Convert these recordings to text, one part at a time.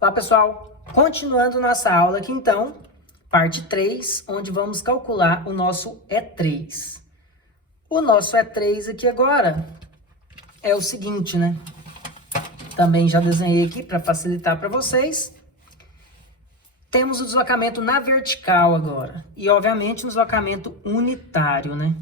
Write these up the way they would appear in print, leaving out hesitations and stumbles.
Olá, pessoal. Continuando nossa aula aqui, então, parte 3, onde vamos calcular o nosso E3. O nosso E3 aqui agora é o seguinte, né? Também já desenhei aqui para facilitar para vocês. Temos o deslocamento na vertical agora. E, obviamente, um deslocamento unitário, né?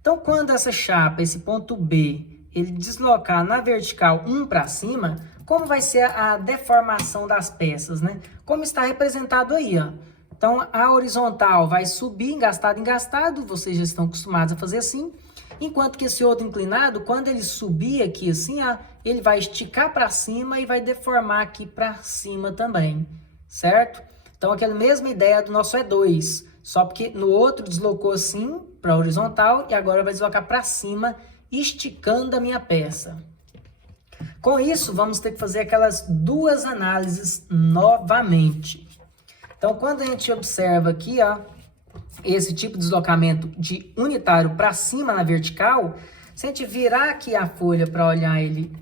Então, quando essa chapa, esse ponto B, ele deslocar na vertical 1 para cima, como vai ser a deformação das peças, né? Como está representado aí, ó. Então, a horizontal vai subir, engastado, vocês já estão acostumados a fazer assim. Enquanto que esse outro inclinado, quando ele subir aqui assim, ó, ele vai esticar para cima e vai deformar aqui para cima também, certo? Então, aquela mesma ideia do nosso E2, só porque no outro deslocou assim para a horizontal e agora vai deslocar para cima, esticando a minha peça. Com isso, vamos ter que fazer aquelas duas análises novamente. Então, quando a gente observa aqui, ó, esse tipo de deslocamento de unitário para cima na vertical, se a gente virar aqui a folha para olhar ele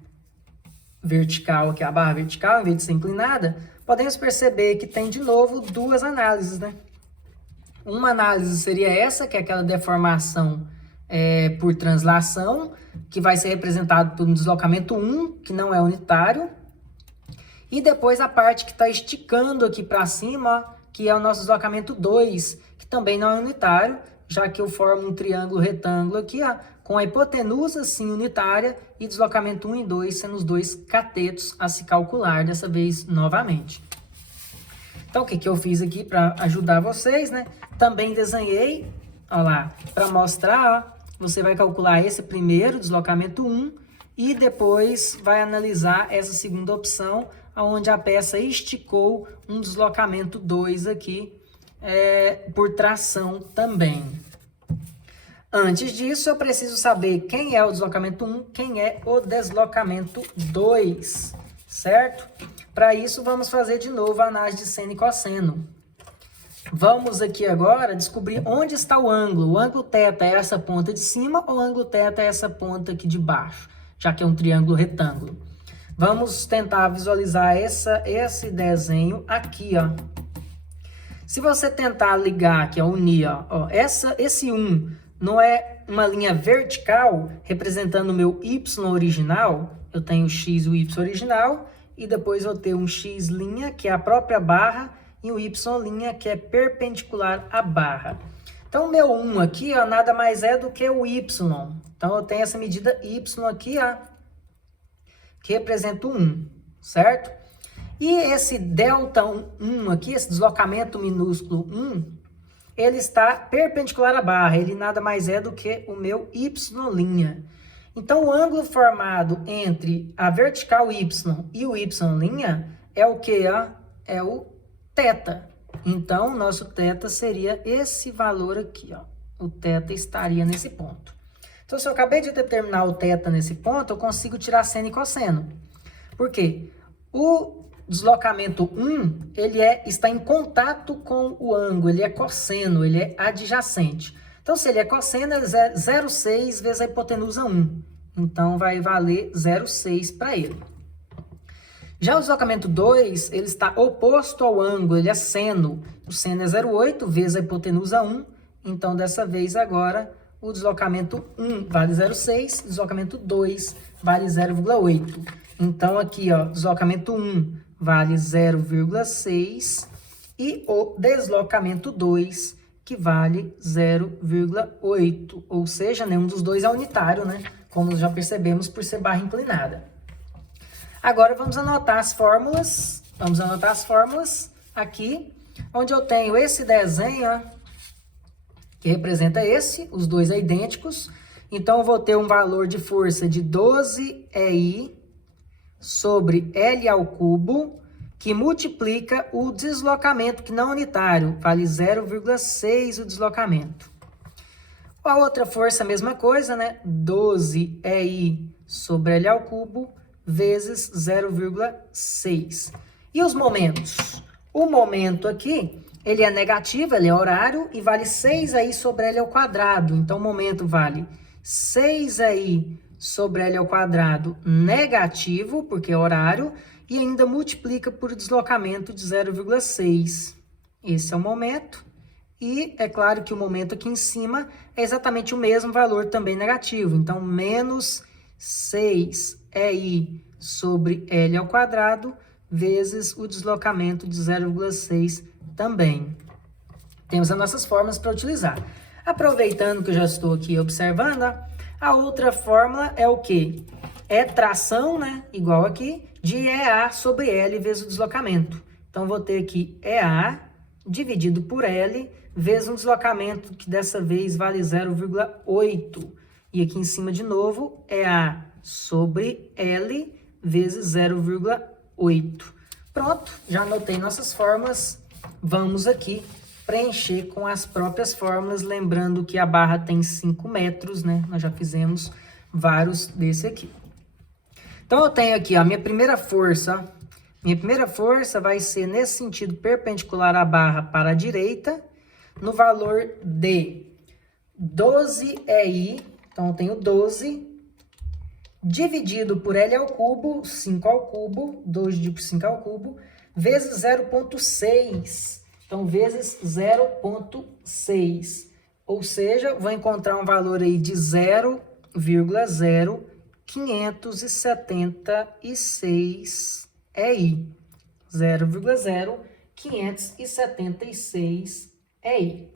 vertical, aqui a barra vertical, em vez de ser inclinada, podemos perceber que tem de novo duas análises, né? Uma análise seria essa, que é aquela deformação por translação, que vai ser representado por um deslocamento 1, que não é unitário. E depois a parte que está esticando aqui para cima, ó, que é o nosso deslocamento 2, que também não é unitário, já que eu formo um triângulo retângulo aqui, ó, com a hipotenusa sim unitária e deslocamento 1 e 2 sendo os dois catetos a se calcular dessa vez novamente. Então, o que eu fiz aqui para ajudar vocês, né? Também desenhei, ó lá, para mostrar, ó, você vai calcular esse primeiro, deslocamento 1, e depois vai analisar essa segunda opção, onde a peça esticou um deslocamento 2 aqui, por tração também. Antes disso, eu preciso saber quem é o deslocamento 1, quem é o deslocamento 2, certo? Para isso, vamos fazer de novo a análise de seno e cosseno. Vamos aqui agora descobrir onde está o ângulo. O ângulo θ é essa ponta de cima ou o ângulo θ é essa ponta aqui de baixo, já que é um triângulo retângulo. Vamos tentar visualizar esse desenho aqui, ó. Se você tentar ligar aqui, ó, unir, ó, esse 1 não é uma linha vertical representando o meu y original. Eu tenho o x e o y original, e depois eu tenho um x', que é a própria barra, e o y', que é perpendicular à barra. Então, o meu 1 aqui, ó, nada mais é do que o y. Então, eu tenho essa medida y aqui, ó, que representa o 1, certo? E esse delta 1 aqui, esse deslocamento minúsculo 1, ele está perpendicular à barra. Ele nada mais é do que o meu y'. Então, o ângulo formado entre a vertical y e o y' é o que? É o θ. Então, o nosso θ seria esse valor aqui, ó. O θ estaria nesse ponto. Então, se eu acabei de determinar o θ nesse ponto, eu consigo tirar seno e cosseno. Por quê? O deslocamento 1, ele está em contato com o ângulo, ele é cosseno, ele é adjacente. Então, se ele é cosseno, ele é 0,6 vezes a hipotenusa 1. Então, vai valer 0,6 para ele. Já o deslocamento 2, ele está oposto ao ângulo, ele é seno. O seno é 0,8 vezes a hipotenusa 1. Então, dessa vez, agora, o deslocamento 1 vale 0,6, deslocamento 2 vale 0,8. Então, aqui, ó, deslocamento 1 vale 0,6 e o deslocamento 2, que vale 0,8. Ou seja, nenhum dos dois é unitário, né? Como já percebemos por ser barra inclinada. Agora, vamos anotar as fórmulas. Vamos anotar as fórmulas aqui, onde eu tenho esse desenho, ó, que representa os dois idênticos. Então, eu vou ter um valor de força de 12 EI sobre L ao cubo, que multiplica o deslocamento, que não é unitário, vale 0,6 o deslocamento. A outra força, a mesma coisa, né? 12 EI sobre L ao cubo vezes 0,6. E os momentos? O momento aqui, ele é negativo, ele é horário, e vale 6 EI sobre L ao quadrado. Então, o momento vale 6 EI sobre L ao quadrado negativo, porque é horário, e ainda multiplica por deslocamento de 0,6. Esse é o momento. E é claro que o momento aqui em cima é exatamente o mesmo valor também negativo. Então, menos 6EI sobre L ao quadrado vezes o deslocamento de 0,6 também. Temos as nossas fórmulas para utilizar. Aproveitando que eu já estou aqui observando, a outra fórmula é o quê? É tração, né? Igual aqui, de EA sobre L vezes o deslocamento. Então, vou ter aqui EA dividido por L vezes um deslocamento que dessa vez vale 0,8. E aqui em cima, de novo, EA sobre L vezes 0,8. Pronto, já anotei nossas fórmulas. Vamos aqui preencher com as próprias fórmulas, lembrando que a barra tem 5 metros, né? Nós já fizemos vários desse aqui. Então, eu tenho aqui, ó, a minha primeira força. Minha primeira força vai ser nesse sentido perpendicular à barra para a direita, no valor de 12EI. Então, eu tenho 12 dividido por L ao cubo, 5 ao cubo, 2 dividido por 5 ao cubo, vezes 0,6. Então, vezes 0,6. Ou seja, vou encontrar um valor aí de 0,0576 EI. 0,0576 EI.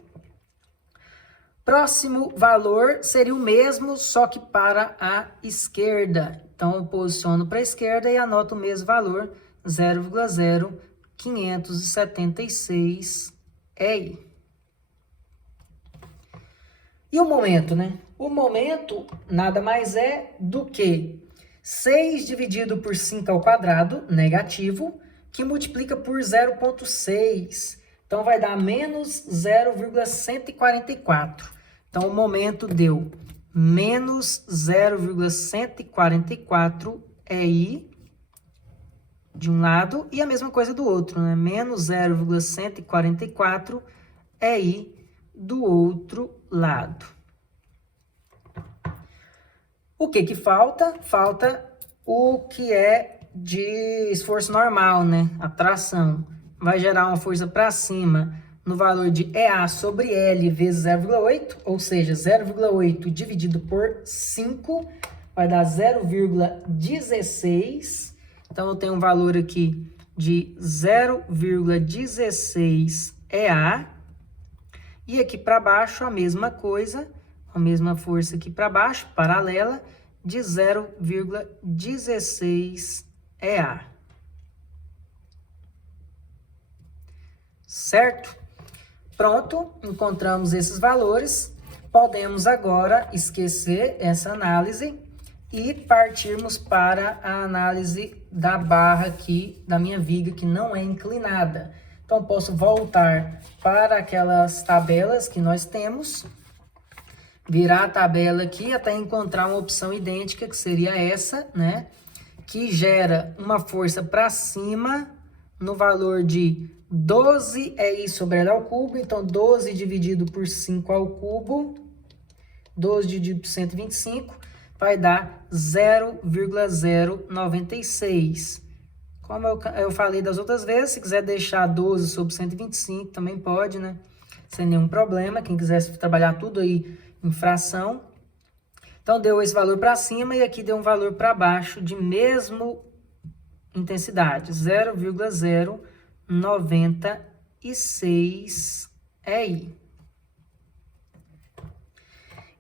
Próximo valor seria o mesmo, só que para a esquerda. Então, eu posiciono para a esquerda e anoto o mesmo valor, 0,0576 EI. E o momento, né? O momento nada mais é do que 6 dividido por 5 ao quadrado, negativo, que multiplica por 0,6. Então, vai dar menos 0,144. Então, o momento deu menos 0,144 EI de um lado e a mesma coisa do outro, né? Menos 0,144 EI do outro lado. O que que falta? Falta o que é de esforço normal, né? A tração. Vai gerar uma força para cima no valor de EA sobre L vezes 0,8, ou seja, 0,8 dividido por 5 vai dar 0,16. Então, eu tenho um valor aqui de 0,16 EA. E aqui para baixo a mesma coisa, a mesma força aqui para baixo, paralela, de 0,16 EA. Certo? Pronto, encontramos esses valores. Podemos agora esquecer essa análise e partirmos para a análise da barra aqui, da minha viga, que não é inclinada. Então, posso voltar para aquelas tabelas que nós temos, virar a tabela aqui até encontrar uma opção idêntica, que seria essa, né? Que gera uma força para cima no valor de 12 EI sobre L ao cubo. Então, 12 dividido por 5 ao cubo, 12 dividido por 125, vai dar 0,096. Como eu falei das outras vezes, se quiser deixar 12 sobre 125, também pode, né? Sem nenhum problema. Quem quiser trabalhar tudo aí em fração. Então, deu esse valor para cima e aqui deu um valor para baixo de mesmo intensidade, 0,096 EI.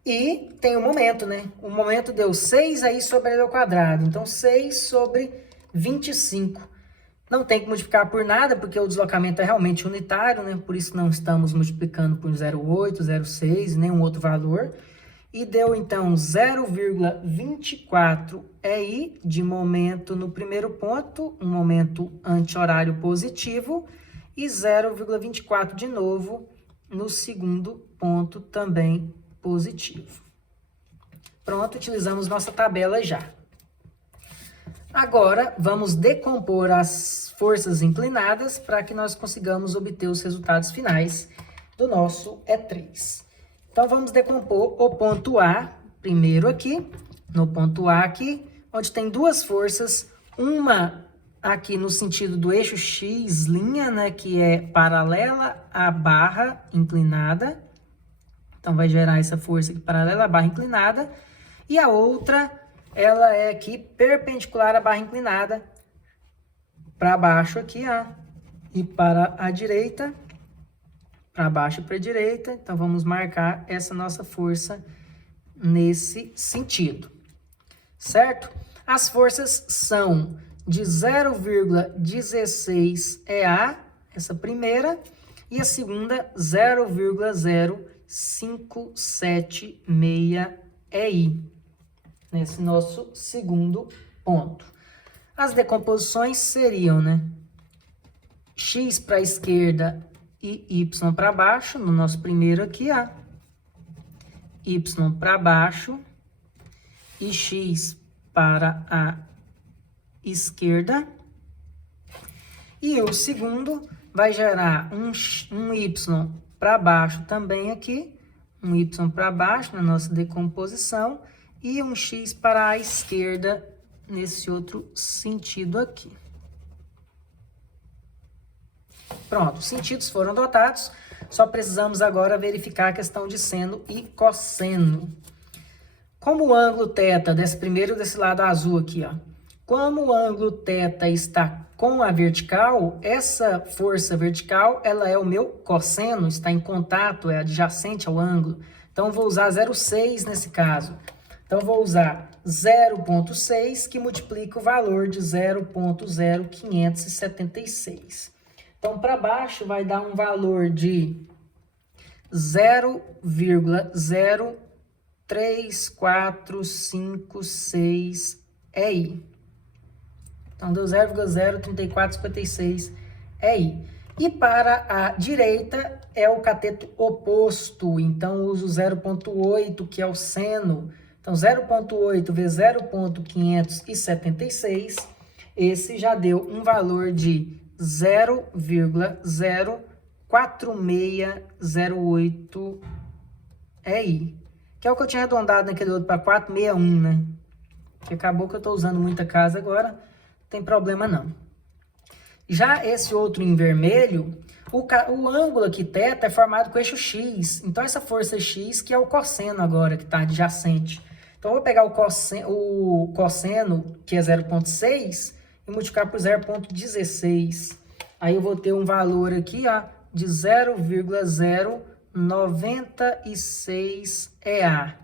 E tem o momento, né? O momento deu 6 aí sobre L ao quadrado. Então, 6 sobre 25. Não tem que multiplicar por nada, porque o deslocamento é realmente unitário, né? Por isso não estamos multiplicando por 0,8, 0,6, nenhum outro valor. E deu, então, 0,24 EI de momento no primeiro ponto, um momento anti-horário positivo, e 0,24 de novo no segundo ponto, também positivo. Pronto, utilizamos nossa tabela já. Agora, vamos decompor as forças inclinadas para que nós consigamos obter os resultados finais do nosso E3. Então, vamos decompor o ponto A, primeiro aqui, no ponto A aqui, onde tem duas forças, uma aqui no sentido do eixo X', né, que é paralela à barra inclinada. Então, vai gerar essa força aqui paralela à barra inclinada. E a outra, ela é aqui perpendicular à barra inclinada, para baixo aqui, ó, e para a direita, para baixo e para a direita. Então, vamos marcar essa nossa força nesse sentido, certo? As forças são de 0,16 EA, essa primeira, e a segunda 0,0576 EI, nesse nosso segundo ponto. As decomposições seriam, né, X para a esquerda e Y para baixo, no nosso primeiro aqui, ó, Y para baixo e X para a esquerda. E o segundo vai gerar um Y para baixo também aqui, um Y para baixo na nossa decomposição e um X para a esquerda nesse outro sentido aqui. Pronto, os sentidos foram adotados, só precisamos agora verificar a questão de seno e cosseno. Como o ângulo θ, desse lado azul aqui, ó, como o ângulo θ está com a vertical, essa força vertical, ela é o meu cosseno, está em contato, é adjacente ao ângulo. Então, vou usar 0,6 nesse caso. Então, vou usar 0,6, que multiplica o valor de 0,0576. Então, para baixo vai dar um valor de 0,03456 EI. Então, deu 0,03456 EI. E para a direita é o cateto oposto. Então, uso 0,8, que é o seno. Então, 0,8 vezes 0,576, esse já deu um valor de 0,04608 EI. Que é o que eu tinha arredondado naquele outro para 461, né? Que acabou que eu estou usando muita casa agora, não tem problema não. Já esse outro em vermelho, o ângulo aqui, θ, é formado com o eixo X. Então, essa força X que é o cosseno agora, que está adjacente. Então, eu vou pegar o cosseno, que é 0,6, e multiplicar por 0,16. Aí, eu vou ter um valor aqui, ó, de 0,096 EA.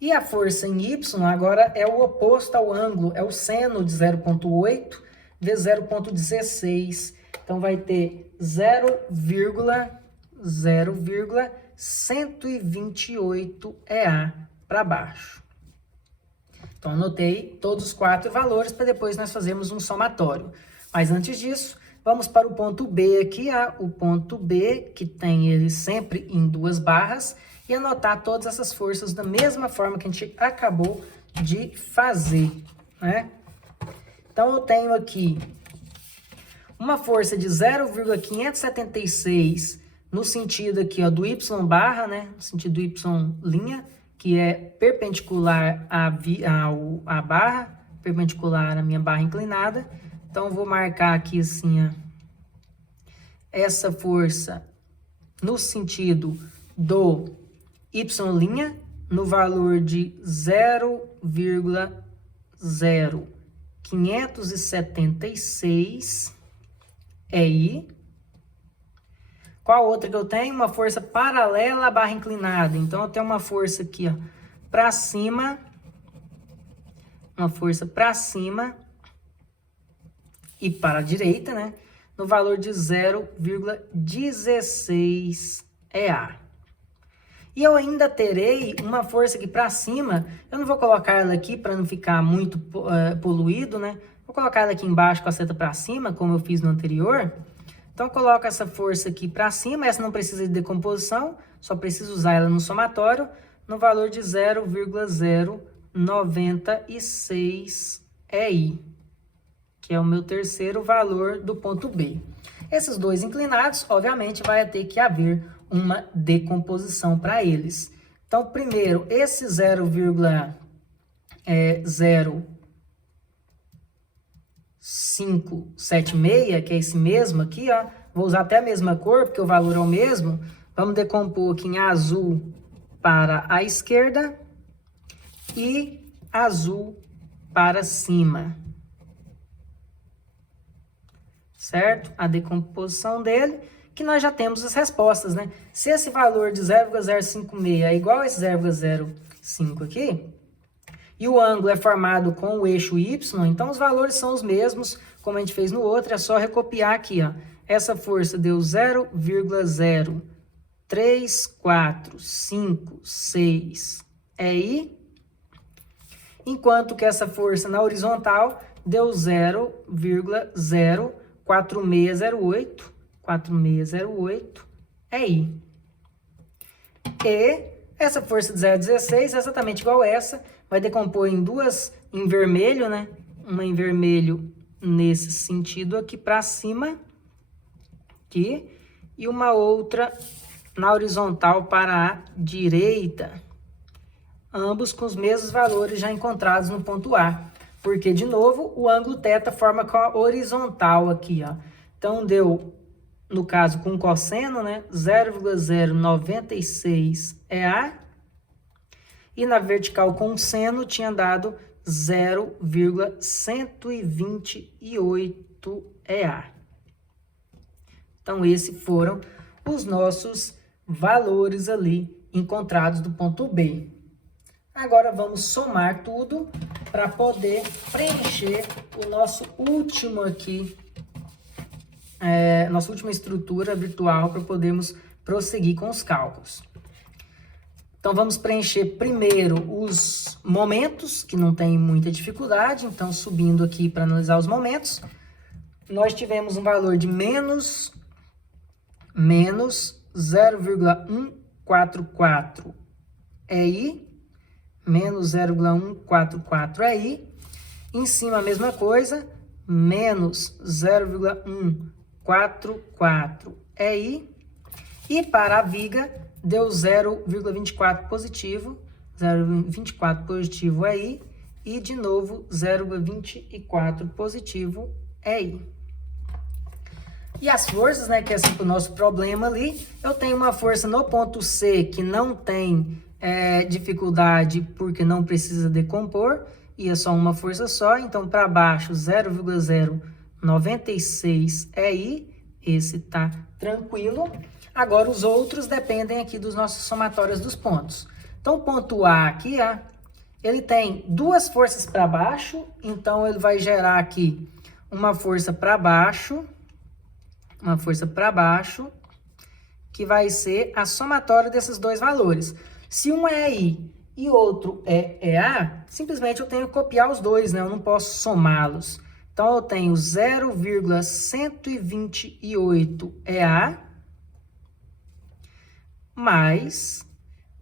E a força em Y agora é o oposto ao ângulo, é o seno de 0,8 vezes 0,16. Então, vai ter 0,128 EA para baixo. Então, anotei todos os 4 valores para depois nós fazermos um somatório. Mas antes disso, vamos para o ponto B aqui, o ponto B, que tem ele sempre em 2 barras, e anotar todas essas forças da mesma forma que a gente acabou de fazer, né? Então, eu tenho aqui uma força de 0,576 no sentido aqui, ó, do Y barra, né? No sentido do Y linha, que é perpendicular à barra, perpendicular à minha barra inclinada. Então, eu vou marcar aqui assim, ó, essa força no sentido do Y', no valor de 0,0576 EI. Qual outra que eu tenho? Uma força paralela à barra inclinada. Então, eu tenho uma força aqui, ó, para cima. Uma força para cima e para a direita, né? No valor de 0,16 EA. E eu ainda terei uma força aqui para cima. Eu não vou colocar ela aqui para não ficar muito poluído, né? Vou colocar ela aqui embaixo com a seta para cima, como eu fiz no anterior. Então, eu coloco essa força aqui para cima. Essa não precisa de decomposição, só preciso usar ela no somatório, no valor de 0,096 EI, que é o meu terceiro valor do ponto B. Esses dois inclinados, obviamente, vai ter que haver uma decomposição para eles. Então, primeiro, esse 0,0 0,576, que é esse mesmo aqui, ó. Vou usar até a mesma cor, porque o valor é o mesmo. Vamos decompor aqui em azul para a esquerda e azul para cima. Certo? A decomposição dele, que nós já temos as respostas, né? Se esse valor de 0,056 é igual a esse 0,05 aqui, e o ângulo é formado com o eixo Y, então os valores são os mesmos, como a gente fez no outro, é só recopiar aqui, ó. Essa força deu 0,03456 EI, enquanto que essa força na horizontal deu 0,04608 EI. E essa força de 0,16 é exatamente igual a essa, vai decompor em duas em vermelho, né? Uma em vermelho nesse sentido aqui para cima, aqui, e uma outra na horizontal para a direita. Ambos com os mesmos valores já encontrados no ponto A. Porque, de novo, o ângulo θ forma com a horizontal aqui, ó. Então, deu, no caso, com cosseno, né? 0,096 EA. E na vertical com seno tinha dado 0,128 EA. Então, esses foram os nossos valores ali encontrados do ponto B. Agora, vamos somar tudo para poder preencher o nosso último aqui, nossa última estrutura virtual para podermos prosseguir com os cálculos. Então, vamos preencher primeiro os momentos, que não tem muita dificuldade. Então, subindo aqui para analisar os momentos, nós tivemos um valor de menos 0,144 EI, menos 0,144 EI. Em cima, a mesma coisa, menos 0,144 EI. E para a viga, deu 0,24 positivo, 0,24 positivo EI, e de novo 0,24 positivo EI. E as forças, né, que é sempre o nosso problema ali, eu tenho uma força no ponto C que não tem dificuldade porque não precisa decompor, e é só uma força só, então para baixo 0,096 EI, esse tá tranquilo. Agora os outros dependem aqui dos nossos somatórios dos pontos. Então o ponto A aqui, ó, ele tem duas forças para baixo, então ele vai gerar aqui uma força para baixo, que vai ser a somatória desses dois valores. Se um é EI e outro é EA, simplesmente eu tenho que copiar os dois, né? Eu não posso somá-los. Então, eu tenho 0,128 EA mais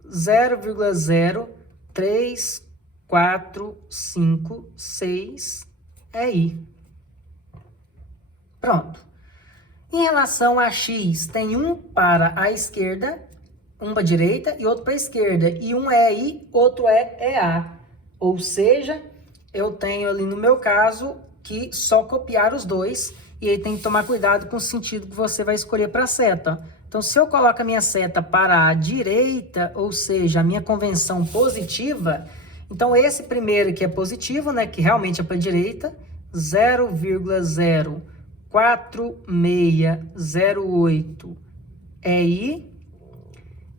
0,03456 EI. Pronto. Em relação a x, tem um para a esquerda, um para a direita e outro para a esquerda. E um é EI, outro é EA. Ou seja, eu tenho ali no meu caso que só copiar os dois. E aí tem que tomar cuidado com o sentido que você vai escolher para a seta. Então, se eu coloco a minha seta para a direita, ou seja, a minha convenção positiva, então esse primeiro aqui é positivo, né, que realmente é para a direita, 0,4608 EI,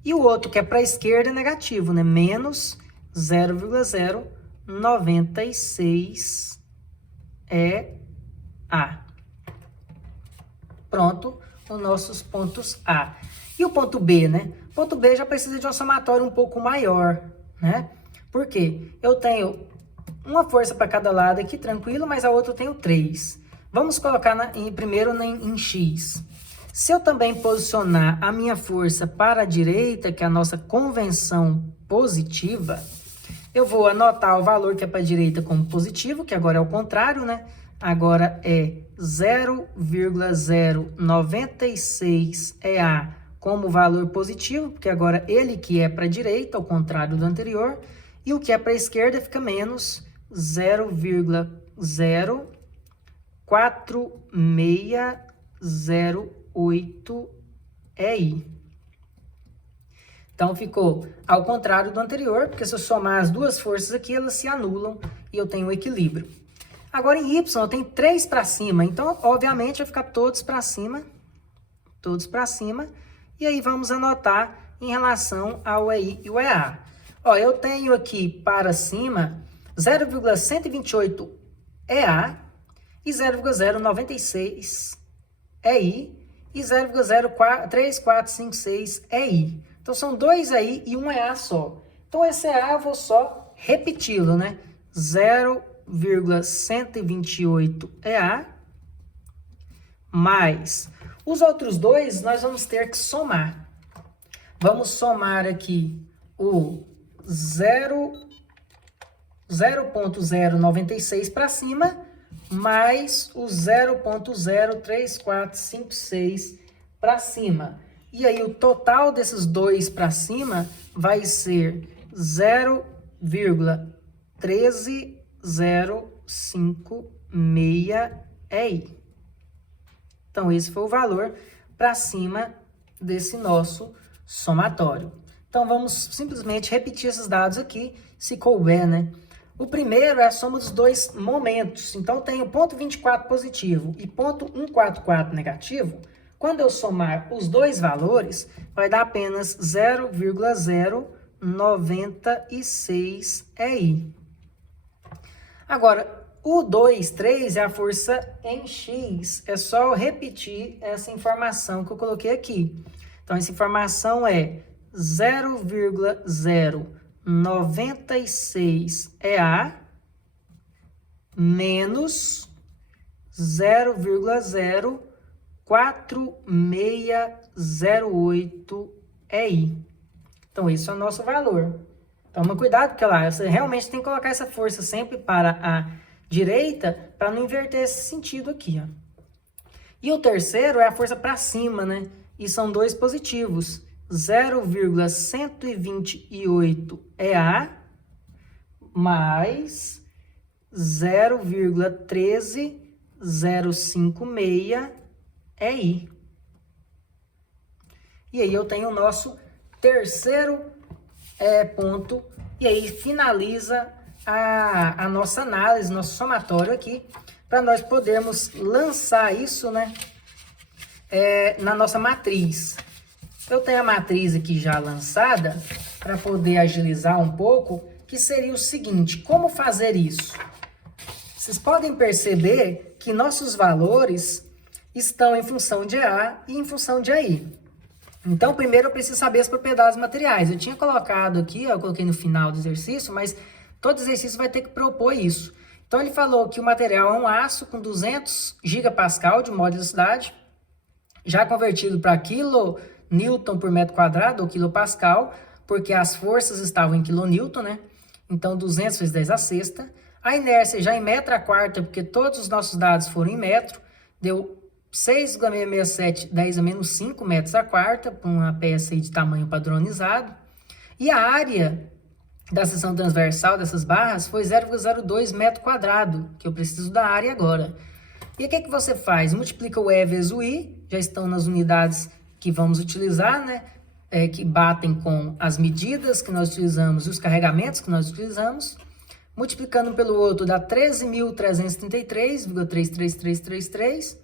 e o outro que é para a esquerda é negativo, né? Menos 0,096 EA. Pronto, os nossos pontos A. E o ponto B, né? O ponto B já precisa de uma somatória um pouco maior, né? Por quê? Eu tenho uma força para cada lado aqui, tranquilo, mas a outra eu tenho 3. Vamos colocar primeiro em X. Se eu também posicionar a minha força para a direita, que é a nossa convenção positiva, eu vou anotar o valor que é para a direita como positivo, que agora é o contrário, né? Agora é 0,096 EA como valor positivo, porque agora ele que é para a direita, ao contrário do anterior, e o que é para a esquerda fica menos 0,096 4608 EI. Então, ficou ao contrário do anterior, porque se eu somar as duas forças aqui, elas se anulam e eu tenho um equilíbrio. Agora, em Y, eu tenho 3 para cima, então, obviamente, vai ficar todos para cima. E aí, vamos anotar em relação ao EI e o EA. Ó, eu tenho aqui para cima 0,128 EA e 0,096 EI e 0,3456 EI. Então, são 2 EI e 1 EA só. Então, esse EA eu vou só repeti-lo, né? 0,128 EA mais os outros dois nós vamos ter que somar. Vamos somar aqui o 0,096 para cima mais o 0,03456 para cima. E aí, o total desses dois para cima vai ser 0,13056 EI. Então, esse foi o valor para cima desse nosso somatório. Então, vamos simplesmente repetir esses dados aqui, se couber, né? O primeiro é a soma dos dois momentos. Então, eu tenho ponto 24 positivo e ponto 144 negativo. Quando eu somar os dois valores, vai dar apenas 0,096 EI. Agora, o 2, 3 é a força em X. É só repetir essa informação que eu coloquei aqui. Então, essa informação é 0,096 EA menos 0,04608 EI. Então, esse é o nosso valor. Toma cuidado, porque lá, você realmente tem que colocar essa força sempre para a direita, para não inverter esse sentido aqui, ó. E o terceiro é a força para cima, né? E são dois positivos. 0,128 EA mais 0,13056 EI. E aí eu tenho o nosso terceiro ponto. E aí finaliza a nossa análise, nosso somatório aqui, para nós podermos lançar isso, né, na nossa matriz. Eu tenho a matriz aqui já lançada, para poder agilizar um pouco, que seria o seguinte: como fazer isso? Vocês podem perceber que nossos valores estão em função de A e em função de AI. Então, primeiro eu preciso saber as propriedades materiais. Eu tinha colocado aqui, eu coloquei no final do exercício, mas todo exercício vai ter que propor isso. Então, ele falou que o material é um aço com 200 gigapascal de modularidade, já convertido para quilonewton por metro quadrado, ou quilopascal, porque as forças estavam em quilonewton, né? Então, 200 vezes 10 a sexta. A inércia já em metro a quarta, porque todos os nossos dados foram em metro, deu 6,667, 10 a menos 5 metros a quarta, para uma peça aí de tamanho padronizado. E a área da seção transversal dessas barras foi 0,02 metro quadrado, que eu preciso da área agora. E o que você faz? Multiplica o E vezes o I, já estão nas unidades que vamos utilizar, né? Que batem com as medidas que nós utilizamos e os carregamentos que nós utilizamos. Multiplicando pelo outro dá 13.333,33333.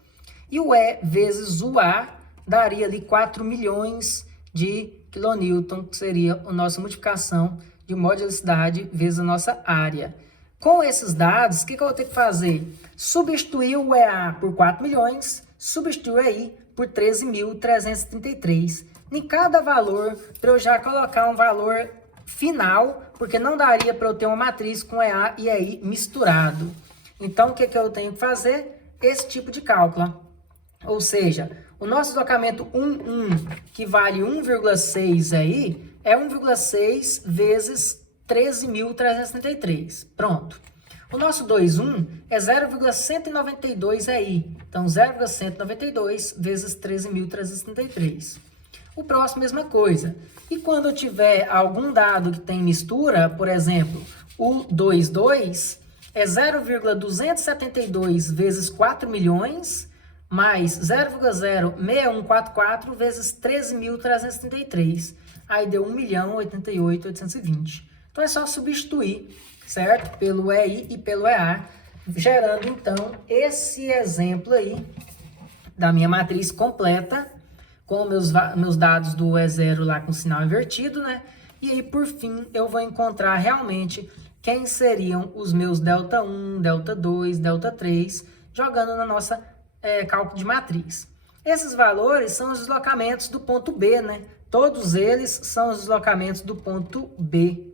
E o E vezes o A daria ali 4 milhões de quilonewton, que seria a nossa multiplicação de modularidade vezes a nossa área. Com esses dados, o que eu vou ter que fazer? Substituir o EA por 4 milhões, substituir o EI por 13.333. Em cada valor, para eu já colocar um valor final, porque não daria para eu ter uma matriz com EA e EI misturado. Então, o que eu tenho que fazer? Esse tipo de cálculo. Ou seja, o nosso deslocamento 1,1, que vale 1,6 aí, é 1,6 vezes 13.333. Pronto. O nosso 2,1 é 0,192 aí. Então, 0,192 vezes 13.333. O próximo, mesma coisa. E quando eu tiver algum dado que tem mistura, por exemplo, o 2,2, é 0,272 vezes 4 milhões, mais 0,06144 vezes 13.333. Aí deu 1.088.820. Então é só substituir, certo? Pelo EI e pelo EA, gerando então esse exemplo aí da minha matriz completa, com meus dados do E0 lá com sinal invertido, né? E aí, por fim, eu vou encontrar realmente quem seriam os meus ΔI, ΔI, ΔI, jogando na nossa cálculo de matriz. Esses valores são os deslocamentos do ponto B, né? Todos eles são os deslocamentos do ponto B.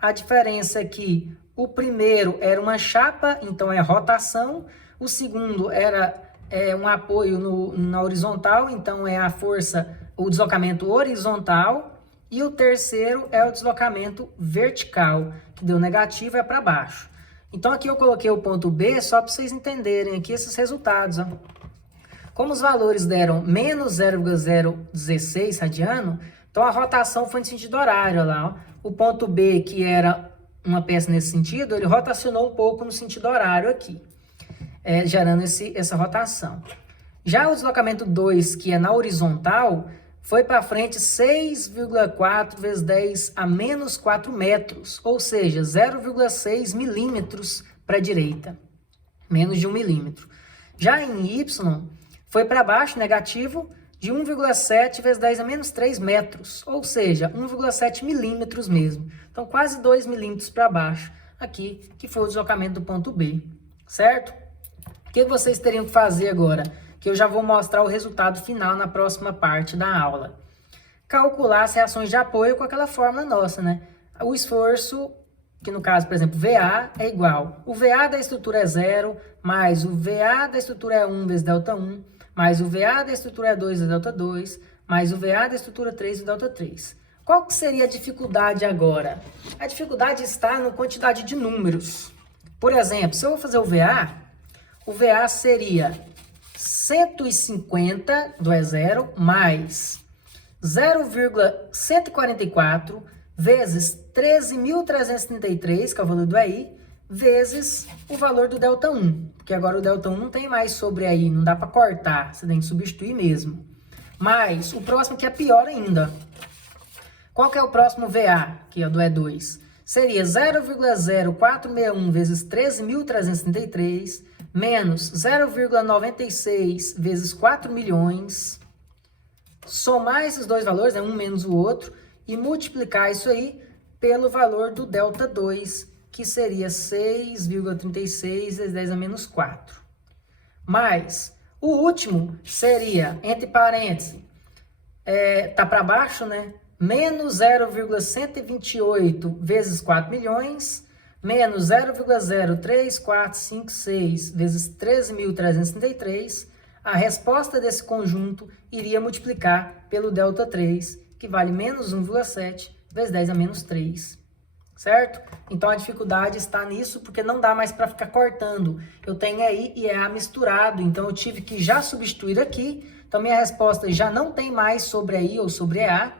A diferença é que o primeiro era uma chapa, então é rotação. O segundo era um apoio na horizontal, então é a força, o deslocamento horizontal. E o terceiro é o deslocamento vertical, que deu negativo, é para baixo. Então aqui eu coloquei o ponto B só para vocês entenderem aqui esses resultados, ó. Como os valores deram menos 0,016 radiano, então a rotação foi em sentido horário lá, ó. O ponto B, que era uma peça nesse sentido, ele rotacionou um pouco no sentido horário aqui, gerando essa rotação. Já o deslocamento 2, que é na horizontal, foi para frente 6,4 vezes 10 a menos 4 metros, ou seja, 0,6 milímetros para a direita, menos de 1 milímetro. Já em Y, foi para baixo, negativo, de 1,7 vezes 10 a menos 3 metros, ou seja, 1,7 milímetros mesmo. Então, quase 2 milímetros para baixo, aqui, que foi o deslocamento do ponto B, certo? O que vocês teriam que fazer agora? Que eu já vou mostrar o resultado final na próxima parte da aula. Calcular as reações de apoio com aquela fórmula nossa, né? O esforço, que no caso, por exemplo, VA é igual. O VA da estrutura é 0, mais o VA da estrutura é 1 vezes ΔI, mais o VA da estrutura é 2 vezes ΔI, mais o VA da estrutura 3 vezes ΔI. Qual que seria a dificuldade agora? A dificuldade está na quantidade de números. Por exemplo, se eu vou fazer o VA seria 150 do E0 mais 0,144 vezes 13.333, que é o valor do EI, vezes o valor do ΔI, porque agora o ΔI não tem mais sobre EI, não dá para cortar, você tem que substituir mesmo. Mas o próximo que é pior ainda. Qual que é o próximo VA, que é o do E2? Seria 0,0461 vezes 13.333 menos 0,96 vezes 4 milhões, somar esses dois valores, né, um menos o outro, e multiplicar isso aí pelo valor do ΔI, que seria 6,36 vezes 10 a menos 4. Mais, o último seria, entre parênteses, tá para baixo, né? Menos 0,128 vezes 4 milhões, menos 0,03456 vezes 13.333, a resposta desse conjunto iria multiplicar pelo ΔI, que vale menos 1,7 vezes 10 a menos 3, certo? Então a dificuldade está nisso, porque não dá mais para ficar cortando. Eu tenho EI e EA misturado, então eu tive que já substituir aqui. Então minha resposta já não tem mais sobre EI ou sobre EA.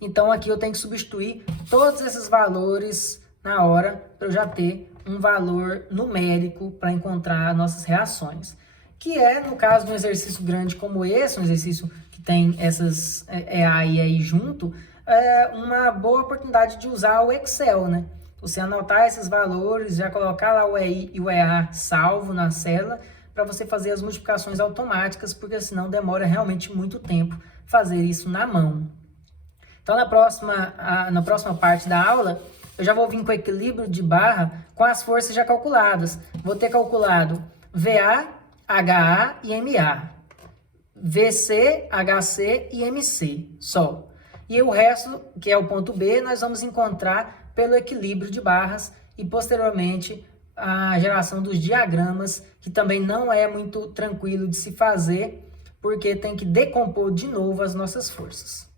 Então aqui eu tenho que substituir todos esses valores na hora para eu já ter um valor numérico para encontrar nossas reações. Que é, no caso de um exercício grande como esse, um exercício que tem essas EA e EI junto, é uma boa oportunidade de usar o Excel, né? Você anotar esses valores, já colocar lá o EI e o EA salvo na célula para você fazer as multiplicações automáticas, porque senão demora realmente muito tempo fazer isso na mão. Então, na próxima parte da aula, eu já vou vir com o equilíbrio de barra com as forças já calculadas. Vou ter calculado VA, HA e MA. VC, HC e MC, só. E o resto, que é o ponto B, nós vamos encontrar pelo equilíbrio de barras e, posteriormente, a geração dos diagramas, que também não é muito tranquilo de se fazer, porque tem que decompor de novo as nossas forças.